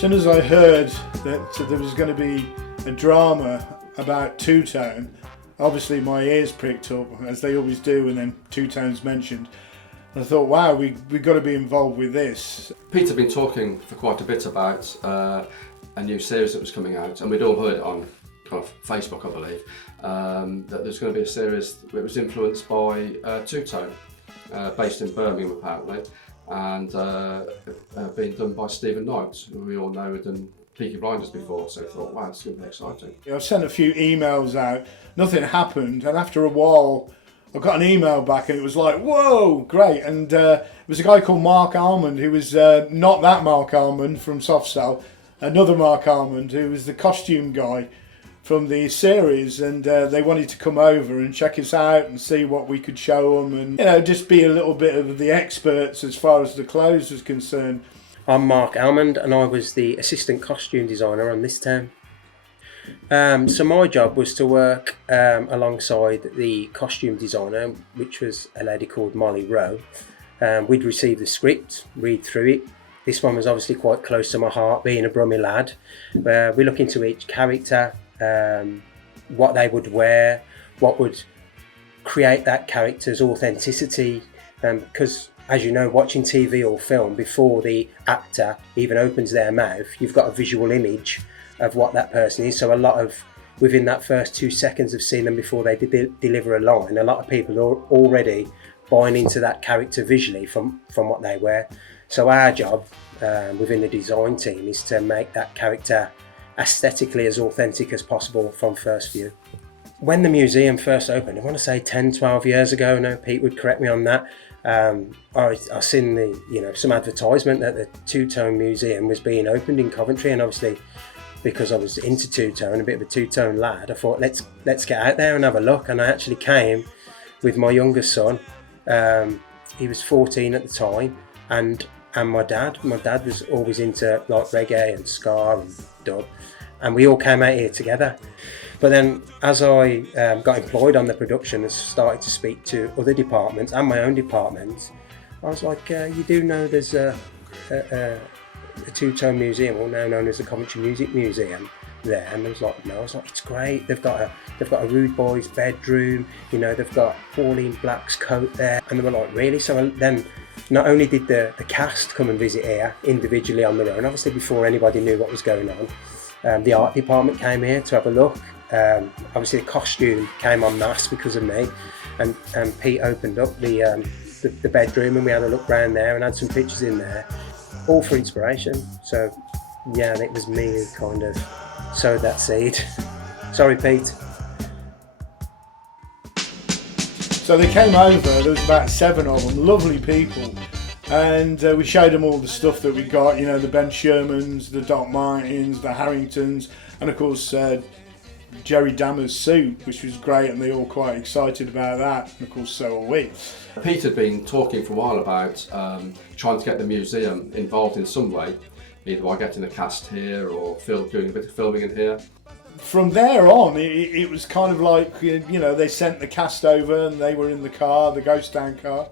soon as I heard that there was going to be a drama about Two Tone, obviously my ears pricked up, as they always do when then Two Tone's mentioned. And I thought, wow, we've got to be involved with this. Peter had been talking for quite a bit about a new series that was coming out, and we'd all heard it on kind of Facebook, I believe, that there's going to be a series that was influenced by Two Tone, based in Birmingham apparently, and being done by Stephen Knight, who we all know had done Peaky Blinders before, so I thought, wow, it's going to be exciting. I sent a few emails out, nothing happened, and after a while I got an email back and it was like, whoa, great. And it was a guy called Mark Almond, who was not that Mark Almond from Soft Cell, another Mark Almond, who was the costume guy from the series, and they wanted to come over and check us out and see what we could show them, and just be a little bit of the experts as far as the clothes was concerned. I'm Mark Almond and I was the assistant costume designer on this town. So my job was to work alongside the costume designer, which was a lady called Molly Rowe. We'd receive the script, read through it. This one was obviously quite close to my heart, being a Brummie lad. We look into each character, what they would wear, what would create that character's authenticity, because as you know, watching TV or film, before the actor even opens their mouth, you've got a visual image of what that person is. So a lot of, within that first 2 seconds of seeing them before they deliver a line, a lot of people are already buying into that character visually from what they wear. So our job within the design team is to make that character aesthetically as authentic as possible from first view. When the museum first opened, I want to say 10, 12 years ago, no, Pete would correct me on that, I seen some advertisement that the Two Tone Museum was being opened in Coventry, and obviously because I was into Two Tone, a bit of a Two Tone lad, I thought let's get out there and have a look. And I actually came with my youngest son. He was 14 at the time, and my dad. My dad was always into like reggae and ska and dub, and we all came out here together. But then as I got employed on the production and started to speak to other departments and my own department, I was like, you do know there's a Two Tone Museum, or now known as the Coventry Music Museum, there? And I was like, no. I was like, it's great. They've got a Rude Boys bedroom. They've got Pauline Black's coat there. And they were like, really? So then, not only did the cast come and visit here individually on their own, obviously before anybody knew what was going on, the art department came here to have a look. Obviously the costume came en masse because of me, and Pete opened up the bedroom, and we had a look round there and had some pictures in there, all for inspiration. So yeah, and it was me who kind of sowed that seed. Sorry, Pete. So they came over, there was about 7 of them, lovely people, and we showed them all the stuff that we got, the Ben Shermans, the Doc Martens, the Harringtons, and of course Jerry Dammer's suit, which was great, and they were all quite excited about that, and of course so are we. Pete had been talking for a while about trying to get the museum involved in some way, either by getting a cast here or doing a bit of filming in here. From there on, it was kind of like, they sent the cast over and they were in the car, the Ghost Town car,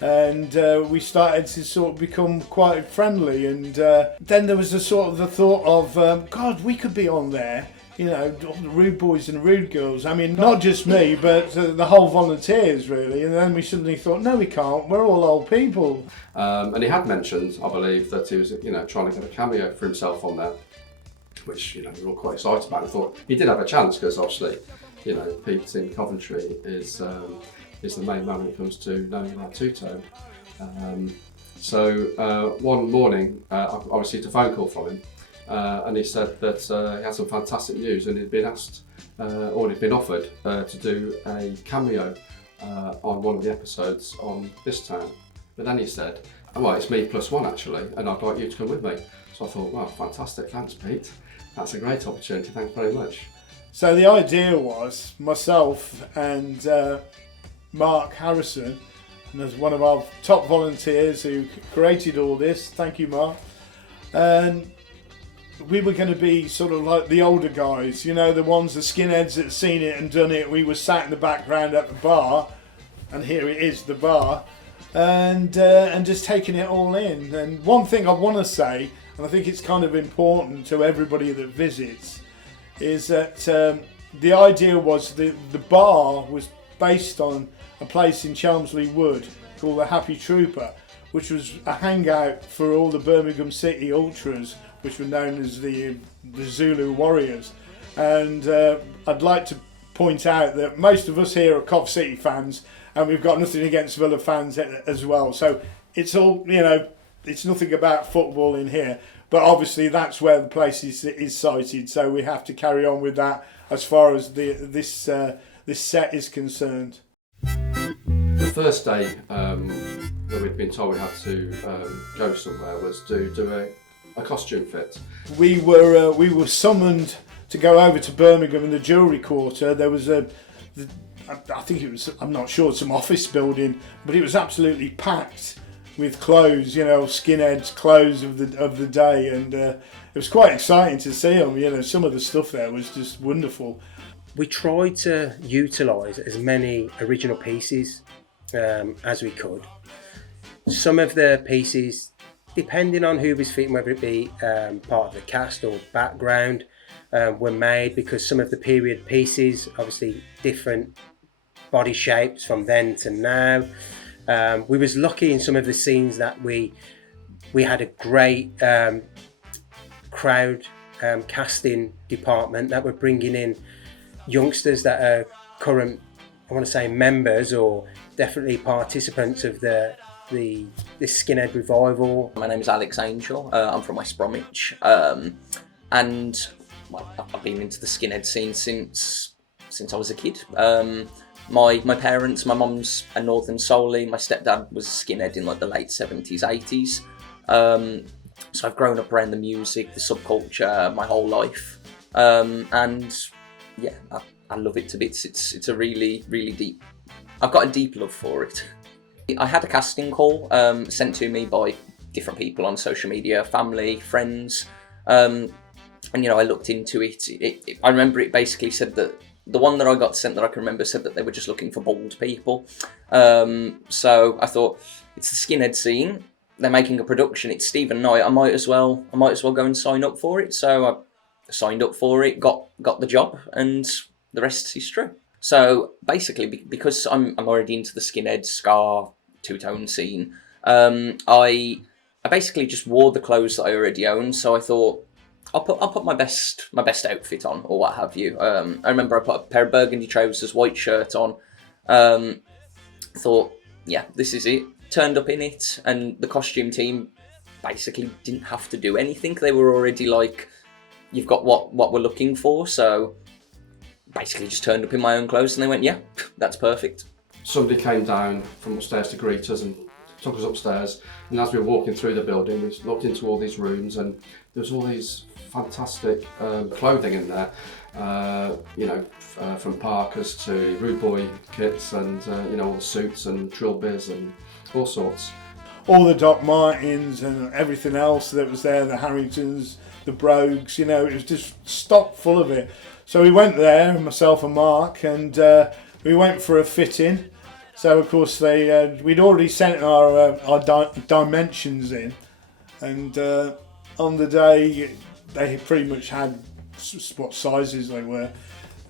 and we started to sort of become quite friendly, and then there was the thought of, God, we could be on there. All the Rude Boys and Rude Girls. I mean, not just me, but the whole volunteers, really. And then we suddenly thought, no, we can't. We're all old people. And he had mentioned, I believe, that he was, trying to get a cameo for himself on there, which, we were all quite excited about. I thought he did have a chance because, obviously, Pete in Coventry is the main man when it comes to knowing about Two Tone. So one morning, I received a phone call from him. And he said that he had some fantastic news, and he'd been asked, or he'd been offered to do a cameo on one of the episodes on this town. But then he said, well, it's me plus one actually, and I'd like you to come with me. So I thought, wow, fantastic, thanks Pete. That's a great opportunity, thanks very much. So the idea was myself and Mark Harrison, and as one of our top volunteers who created all this, thank you Mark, and we were going to be sort of like the older guys, the ones, the skinheads that seen it and done it. We were sat in the background at the bar, and here it is, the bar, and just taking it all in. And one thing I want to say, and I think it's kind of important to everybody that visits, is that the idea was the bar was based on a place in Chelmsley Wood called the Happy Trooper, which was a hangout for all the Birmingham City Ultras, which were known as the Zulu Warriors. And I'd like to point out that most of us here are Cov City fans, and we've got nothing against Villa fans as well. So it's all, it's nothing about football in here, but obviously that's where the place is sited. So we have to carry on with that as far as this set is concerned. The first day that we'd been told we had to go somewhere was to do a costume fit. We were summoned to go over to Birmingham in the jewellery quarter. There was I think it was, I'm not sure, some office building, but it was absolutely packed with clothes, skinheads' clothes of the day, and it was quite exciting to see them. Some of the stuff there was just wonderful. We tried to utilise as many original pieces as we could. Some of the pieces, depending on who was fitting, whether it be part of the cast or background, were made, because some of the period pieces, obviously different body shapes from then to now. We was lucky in some of the scenes that we had a great crowd casting department that were bringing in youngsters that are current, I want to say, members or definitely participants of this skinhead revival. My name is Alex Angel. I'm from West Bromwich, and I've been into the skinhead scene since I was a kid. My parents, my mum's a Northern Solely, my stepdad was a skinhead in like the late 70s, 80s. So I've grown up around the music, the subculture my whole life, and yeah, I love it to bits. It's a really, really deep. I've got a deep love for it. I had a casting call sent to me by different people on social media, family, friends, and I looked into it. I remember it basically said that the one that I got sent that I can remember said that they were just looking for bald people. So I thought, it's the skinhead scene. They're making a production. It's Stephen Knight. I might as well go and sign up for it. So I signed up for it, got the job, and the rest is true. So basically, because I'm already into the skinhead, ska, two-tone scene, I basically just wore the clothes that I already owned. So I thought, I'll put my best outfit on, or what have you. I remember I put a pair of burgundy trousers, white shirt on. Thought, yeah, this is it. Turned up in it, and the costume team basically didn't have to do anything. They were already like, you've got what we're looking for. So basically just turned up in my own clothes, and they went, yeah, that's perfect. Somebody came down from upstairs to greet us and took us upstairs, and as we were walking through the building, we looked into all these rooms, and there was all these fantastic clothing in there, from parkas to rude boy kits, and all the suits and trilbies and all sorts. All the Doc Martens and everything else that was there, the Harringtons, the Brogues, it was just stock full of it. So we went there, myself and Mark, and we went for a fitting. So of course we'd already sent our dimensions in, and on the day they pretty much had what sizes they were,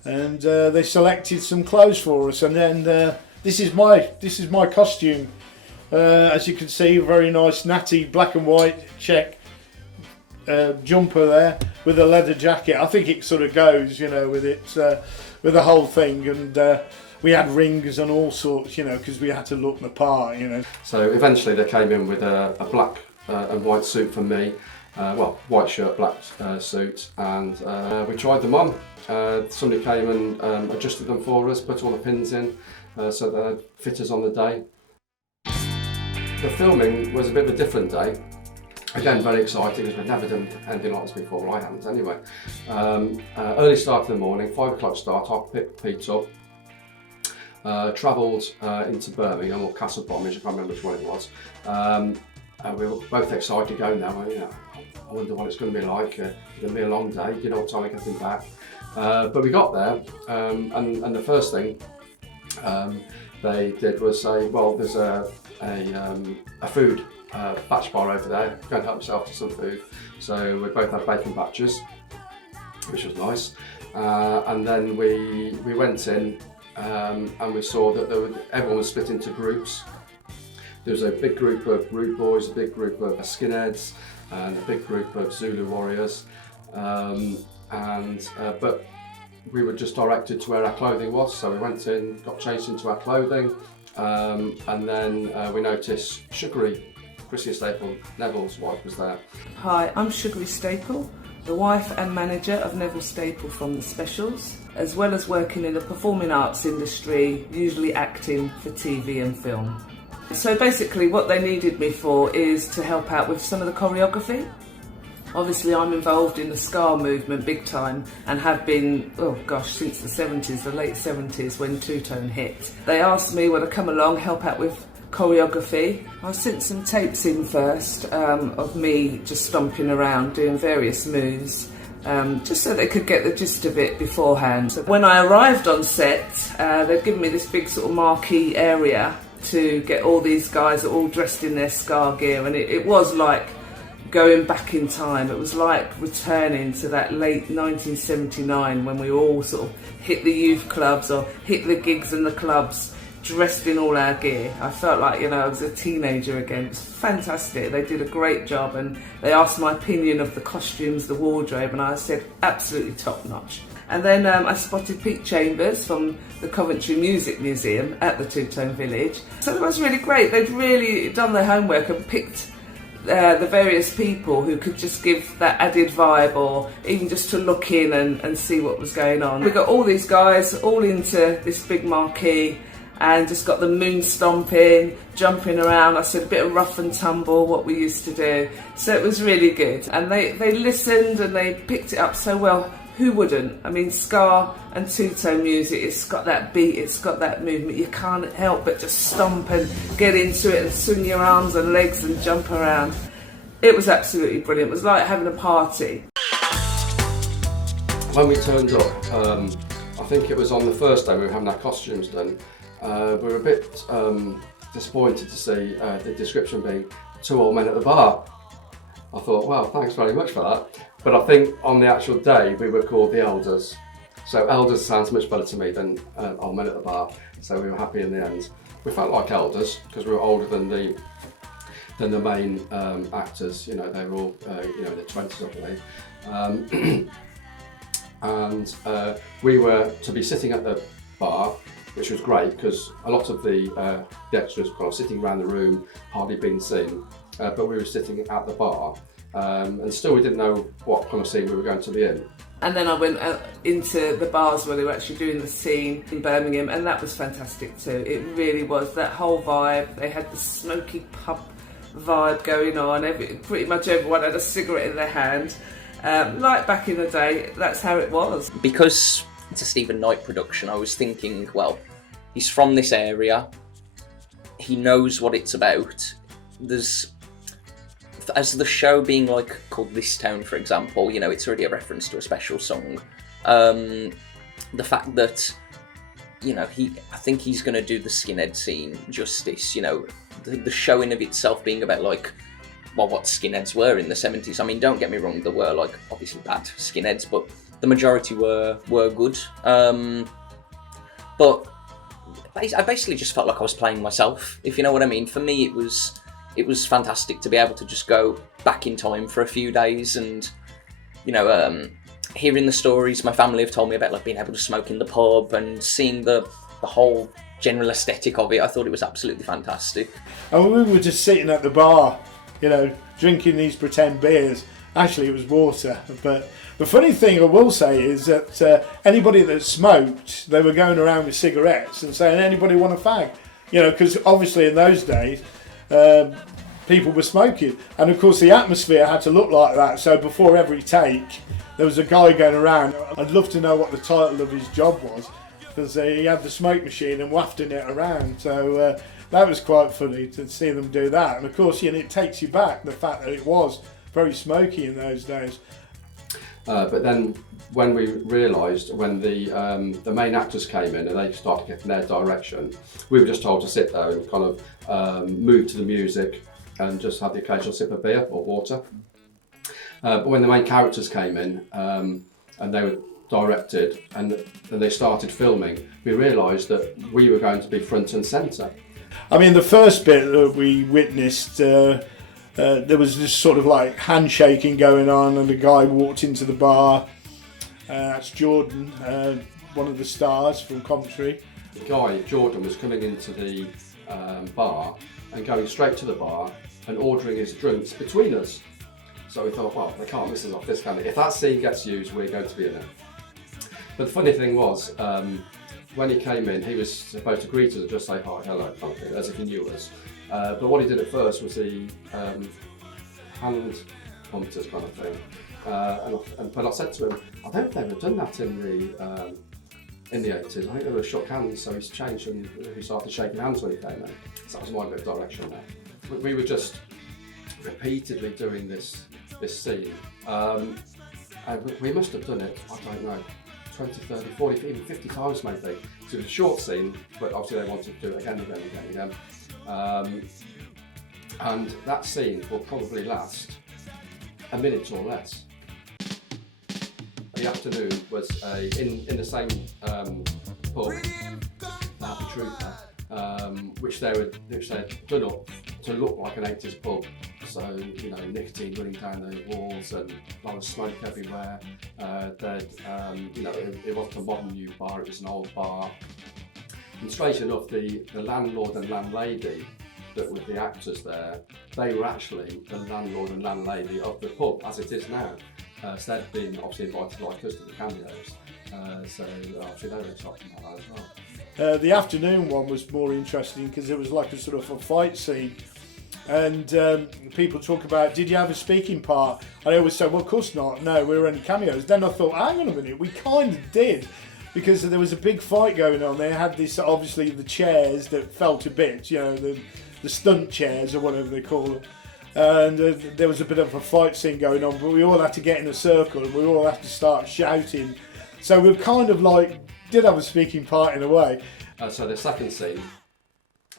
and they selected some clothes for us, and then this is my costume. As you can see, a very nice natty black and white check jumper there with a leather jacket. I think it sort of goes, with it, with the whole thing, and we had rings and all sorts, because we had to look the part, So eventually they came in with a black and white suit for me, white shirt, black suit, and we tried them on. Somebody came and adjusted them for us, put all the pins in, so they'd fit us on the day. The filming was a bit of a different day. Again, very exciting, because we've never done anything like this before. I haven't anyway. Early start in the morning, 5 o'clock start. I picked Pete up, travelled into Birmingham, or Castle Bromwich, I can't remember which one it was. We were both excited going there. I wonder what it's going to be like. It's going to be a long day, time to get back. But we got there, and the first thing they did was say, well, there's a a food batch bar over there. Go and help yourself to some food. So we both had bacon batches, which was nice. And then we went in and we saw that everyone was split into groups. There was a big group of rude boys, a big group of skinheads, and a big group of Zulu warriors. But we were just directed to where our clothing was, so we went in, got changed into our clothing, and then we noticed Sugary, Chrissy Staple, Neville's wife, was there. Hi, I'm Sugary Staple, the wife and manager of Neville Staple from The Specials, as well as working in the performing arts industry, usually acting for TV and film. So basically what they needed me for is to help out with some of the choreography. Obviously I'm involved in the ska movement big time and have been, since the 70s, the late 70s when two-tone hit. They asked me would I come along, help out with choreography. I sent some tapes in first of me just stomping around doing various moves. Just so they could get the gist of it beforehand. So when I arrived on set, they'd given me this big sort of marquee area to get all these guys all dressed in their ska gear, and it was like going back in time. It was like returning to that late 1979 when we all sort of hit the youth clubs or hit the gigs and the clubs dressed in all our gear. I felt like, I was a teenager again. It was fantastic. They did a great job, and they asked my opinion of the costumes, the wardrobe, and I said absolutely top notch. And then I spotted Pete Chambers from the Coventry Music Museum at the Two-Tone Village. So it was really great. They'd really done their homework and picked the various people who could just give that added vibe, or even just to look in and see what was going on. We got all these guys all into this big marquee and just got the moon stomping, jumping around. I said a bit of rough and tumble, what we used to do. So it was really good. And they listened and they picked it up so well. Who wouldn't? I mean, ska and two-tone music, it's got that beat, it's got that movement. You can't help but just stomp and get into it and swing your arms and legs and jump around. It was absolutely brilliant. It was like having a party. When we turned up, I think it was on the first day we were having our costumes done, we were a bit disappointed to see the description being 2 old men at the bar. I thought, well, thanks very much for that. But I think on the actual day we were called the Elders. So Elders sounds much better to me than old men at the bar. So we were happy in the end. We felt like elders because we were older than the main actors. They were all in their 20s, I believe. And we were to be sitting at the bar, which was great because a lot of the extras were kind of sitting around the room, hardly being seen. But we were sitting at the bar. And still we didn't know what kind of scene we were going to be in. And then I went into the bars where they were actually doing the scene in Birmingham, and that was fantastic too. It really was, that whole vibe. They had the smoky pub vibe going on. Pretty much everyone had a cigarette in their hand. Like back in the day, that's how it was. Because it's a Stephen Knight production, I was thinking, well, he's from this area, he knows what it's about. As the show being called This Town, for example, it's already a reference to a special song. The fact that, I think he's going to do the skinhead scene justice. The showing of itself being about what skinheads were in the 70s. I mean, don't get me wrong, there were obviously bad skinheads, but the majority were good. But I basically just felt like I was playing myself, if you know what I mean. For me, it was fantastic to be able to just go back in time for a few days and, hearing the stories my family have told me about, being able to smoke in the pub and seeing the whole general aesthetic of it. I thought it was absolutely fantastic. And we were just sitting at the bar, drinking these pretend beers. Actually, it was water. But the funny thing I will say is that anybody that smoked, they were going around with cigarettes and saying, anybody want a fag? Because obviously in those days, people were smoking, and of course the atmosphere had to look like that. So before every take there was a guy going around. I'd love to know what the title of his job was, because he had the smoke machine and wafting it around. So that was quite funny to see them do that. And of course, it takes you back, the fact that it was very smoky in those days. But then when we realised, when the main actors came in and they started getting their direction, we were just told to sit there and kind of move to the music and just have the occasional sip of beer or water. But when the main characters came in and they were directed and they started filming, we realised that we were going to be front and centre. I mean, the first bit that we witnessed, there was this sort of like handshaking going on, and a guy walked into the bar. That's Jordan, one of the stars from Coventry. The guy, Jordan, was coming into the bar and going straight to the bar and ordering his drinks between us. So we thought, well, they can't miss us off this, can they? If that scene gets used, we're going to be in it. But the funny thing was, when he came in, he was supposed to greet us and just say hi, hello, kind of thing, as if he knew us. But what he did at first was he hand pumped us, kind of thing. But I said to him, I don't think they've ever done that in the 80s. I think they were shook hands, so he's changed and he started shaking hands when he came in. So that was my bit of direction there. We were just repeatedly doing this scene. And we must have done it, I don't know, 20, 30, 40, even 50 times maybe. So it was a short scene, but obviously they wanted to do it again and again and again. And that scene will probably last a minute or less. The afternoon was in the same pub, the Happy Trooper, which they'd done up to look like an 80s pub. So, you know, nicotine running down the walls and a lot of smoke everywhere. You know, it wasn't a modern new bar, it was an old bar. And strange enough, the landlord and landlady that were the actors there, they were actually the landlord and landlady of the pub as it is now. So they'd been obviously invited like us to the cameos. So obviously they were excited about that as well. The afternoon one was more interesting because it was like a sort of a fight scene. And people talk about, did you have a speaking part? I always say, well, of course not. No, we were only cameos. Then I thought, hang on a minute, we kind of did. Because there was a big fight going on. They had this, obviously, the chairs that fell to bits, you know, the stunt chairs or whatever they call them. And there was a bit of a fight scene going on, but we all had to get in a circle and we all had to start shouting. So we kind of like, did have a speaking part in a way. So the second scene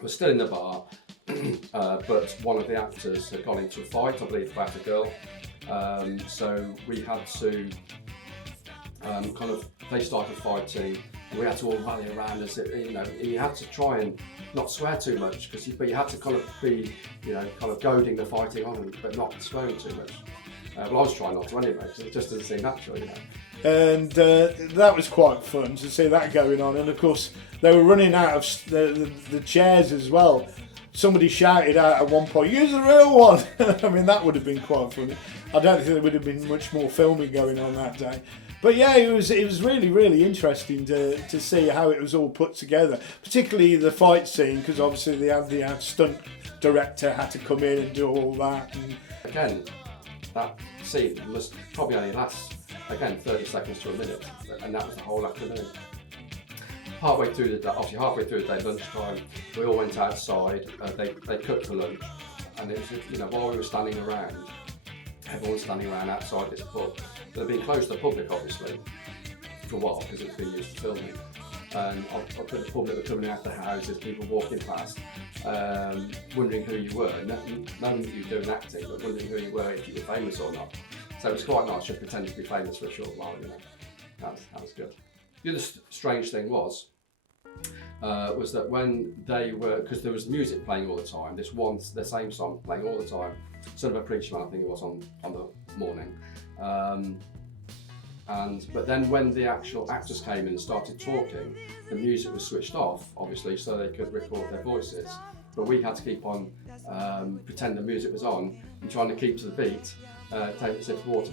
was still in the bar. But one of the actors had gone into a fight, I believe, about a girl. So we had to they started fighting. We had to all rally around us. You know, you had to try and not swear too much, but you had to kind of be, you know, kind of goading the fighting on, but not swearing too much. Well, I was trying not to anyway, because it just doesn't seem natural, you know. And that was quite fun to see that going on. And of course, they were running out of the chairs as well. Somebody shouted out at one point, "Use the real one!" I mean, that would have been quite funny. I don't think there would have been much more filming going on that day. But yeah, it was really, really interesting to see how it was all put together, particularly the fight scene, because obviously the stunt director had to come in and do all that. And again, that scene must probably only last, again, 30 seconds to a minute, and that was the whole afternoon. Halfway through the day, lunchtime, we all went outside. They cooked for lunch, and it was, you know, while we were standing around, everyone was standing around outside this pub. They'd been closed to the public, obviously, for a while because it's been used for filming. And I put the public were coming out the houses, people walking past, wondering who you were, knowing that you were doing acting, but wondering who you were, if you were famous or not. So it was quite nice just pretending to be famous for a short while, you know. That was good. The other strange thing was that when they were, because there was music playing all the time, the same song playing all the time, Son of a Preacher Man, I think it was on the morning. But then when the actual actors came in and started talking, the music was switched off, obviously, so they could record their voices. But we had to keep on pretend the music was on and trying to keep to the beat, take a sip of water,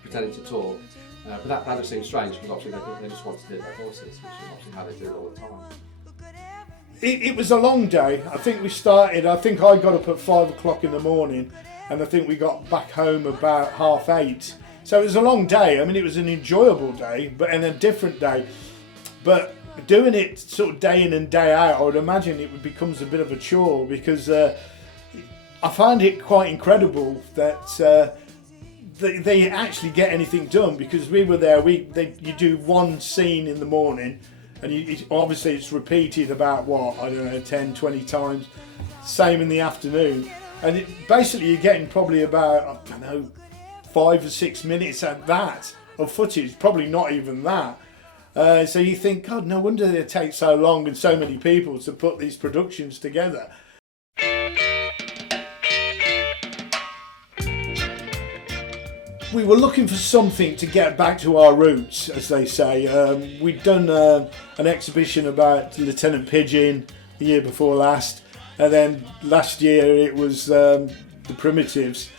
pretending to talk. But that just seemed strange because obviously they just wanted to hear their voices, which is obviously how they do it all the time. it was a long day. I think I got up at 5 o'clock in the morning, and I think we got back home about 8:30. So it was a long day. I mean, it was an enjoyable day, but in a different day. But doing it sort of day in and day out, I would imagine it becomes a bit of a chore, because I find it quite incredible that they actually get anything done, because we were there. You do one scene in the morning, and obviously it's repeated about, what, I don't know, 10, 20 times. Same in the afternoon, and basically you're getting probably about, I don't know, 5 or 6 minutes at that of footage. Probably not even that. So you think, God, no wonder it takes so long and so many people to put these productions together. We were looking for something to get back to our roots, as they say. We'd done an exhibition about Lieutenant Pigeon the year before last, and then last year it was the Primitives.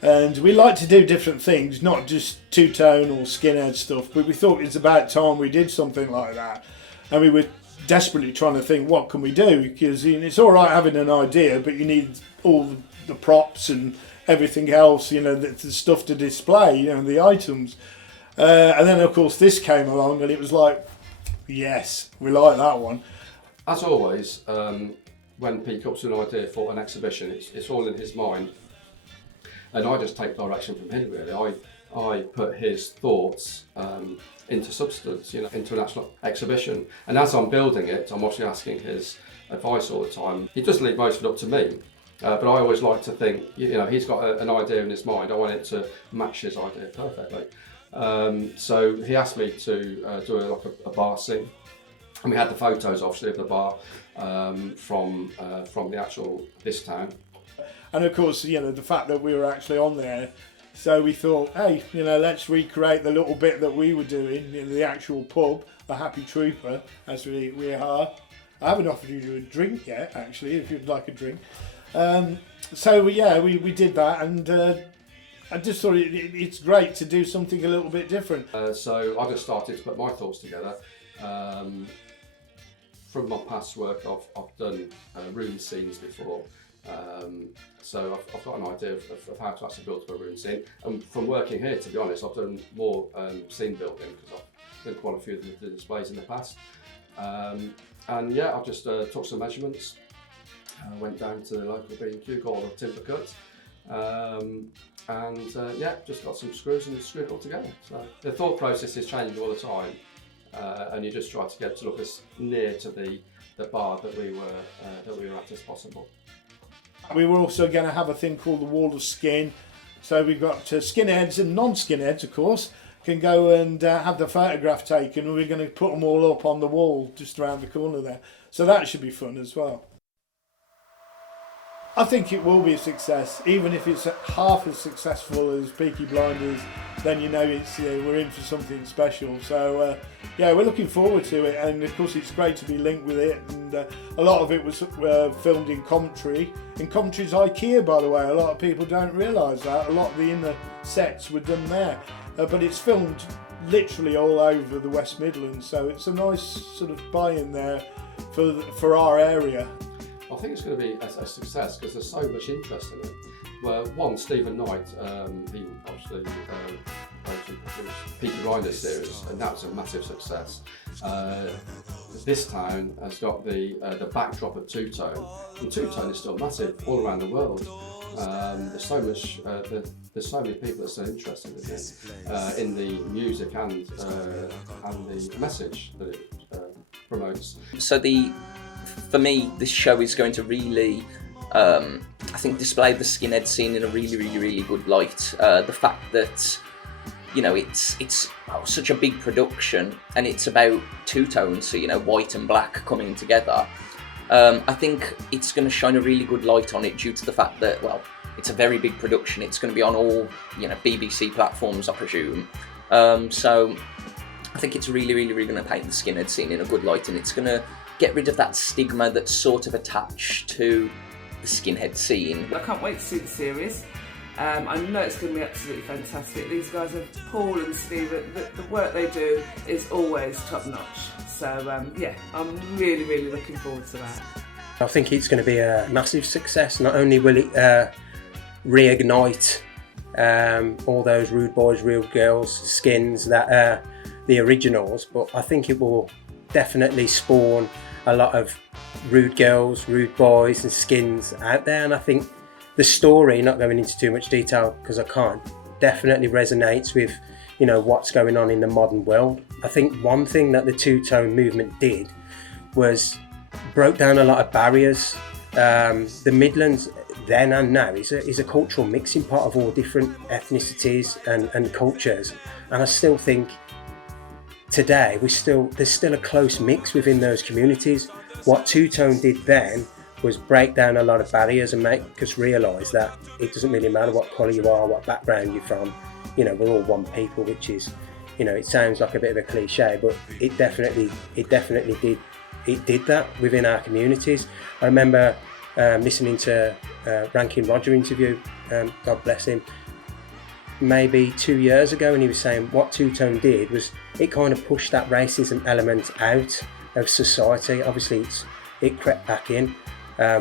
And we like to do different things, not just two-tone or skinhead stuff, but we thought it's about time we did something like that. And we were desperately trying to think, what can we do? Because it's all right having an idea, but you need all the props and everything else, the stuff to display, the items. And then, of course, this came along, and it was like, yes, we like that one. As always, when Pete comes to an idea for an exhibition, it's all in his mind. And I just take direction from him, really. I put his thoughts into substance, into an actual exhibition. And as I'm building it, I'm obviously asking his advice all the time. He does leave most of it up to me. But I always like to think, he's got an idea in his mind. I want it to match his idea perfectly. So he asked me to do a bar scene, and we had the photos, obviously, of the bar from the actual this town. And of course, the fact that we were actually on there, so we thought, hey, let's recreate the little bit that we were doing in the actual pub, the Happy Trooper, as we are. I haven't offered you a drink yet, actually, if you'd like a drink. So we did that, and I just thought it's great to do something a little bit different. So I just started to put my thoughts together. From my past work, I've done room scenes before, so I've got an idea of how to actually build a room scene. And from working here, to be honest, I've done more scene building, because I've done quite a few of the displays in the past. And yeah, I just took some measurements. Went down to the local B&Q, got all the timber cut, just got some screws and screwed it all together. So the thought process is changing all the time, and you just try to get to look as near to the bar that we were at as possible. We were also going to have a thing called the Wall of Skin, so we've got skinheads and non-skinheads, of course, can go and have the photograph taken, and we're going to put them all up on the wall just around the corner there. So that should be fun as well. I think it will be a success, even if it's half as successful as Peaky Blinders. Then it's we're in for something special. So we're looking forward to it, and of course it's great to be linked with it. And a lot of it was filmed in Coventry. And Coventry's IKEA, by the way. A lot of people don't realise that. A lot of the inner sets were done there, but it's filmed literally all over the West Midlands. So it's a nice sort of buy-in there for our area. I think it's going to be a success because there's so much interest in it. Well, one, Stephen Knight, he obviously produced Peaky Blinders series, and that was a massive success. This town has got the backdrop of two-tone, and two-tone is still massive all around the world. There's so much. There's so many people that are so interested in the music and the message that it promotes. So for me, this show is going to really, I think, display the skinhead scene in a really, really, really good light. The fact that, it's such a big production, and it's about two tones, so white and black coming together. I think it's going to shine a really good light on it due to the fact that, it's a very big production. It's going to be on all, BBC platforms, I presume. So I think it's really, really, really going to paint the skinhead scene in a good light, and it's going to get rid of that stigma that's sort of attached to the skinhead scene. I can't wait to see the series. I know it's going to be absolutely fantastic. These guys, Paul and Steve, the work they do is always top notch. So I'm really, really looking forward to that. I think it's going to be a massive success. Not only will it reignite all those Rude Boys, Rude Girls skins that are the originals, but I think it will definitely spawn a lot of rude girls, rude boys and skins out there. And I think the story, not going into too much detail because I can't definitely resonates with, you know, what's going on in the modern world. I think one thing that the two-tone movement did was broke down a lot of barriers. The Midlands then and now is a cultural mixing pot of all different ethnicities and cultures, and I still think today there's still a close mix within those communities. What two-tone did then was break down a lot of barriers and make us realise that it doesn't really matter what colour you are, what background you're from, you know, we're all one people, which is, you know, it sounds like a bit of a cliche, but it definitely did that within our communities. I remember listening to Rankin Roger interview, God bless him, maybe 2 years ago, and he was saying what two-tone did was it kind of pushed that racism element out of society. Obviously it crept back in.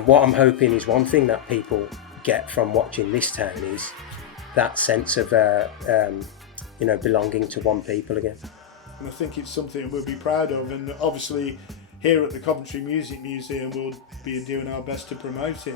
What I'm hoping is one thing that people get from watching this town is that sense of you know, belonging to one people again. And I think it's something we'll be proud of, and obviously here at the Coventry Music Museum we'll be doing our best to promote it.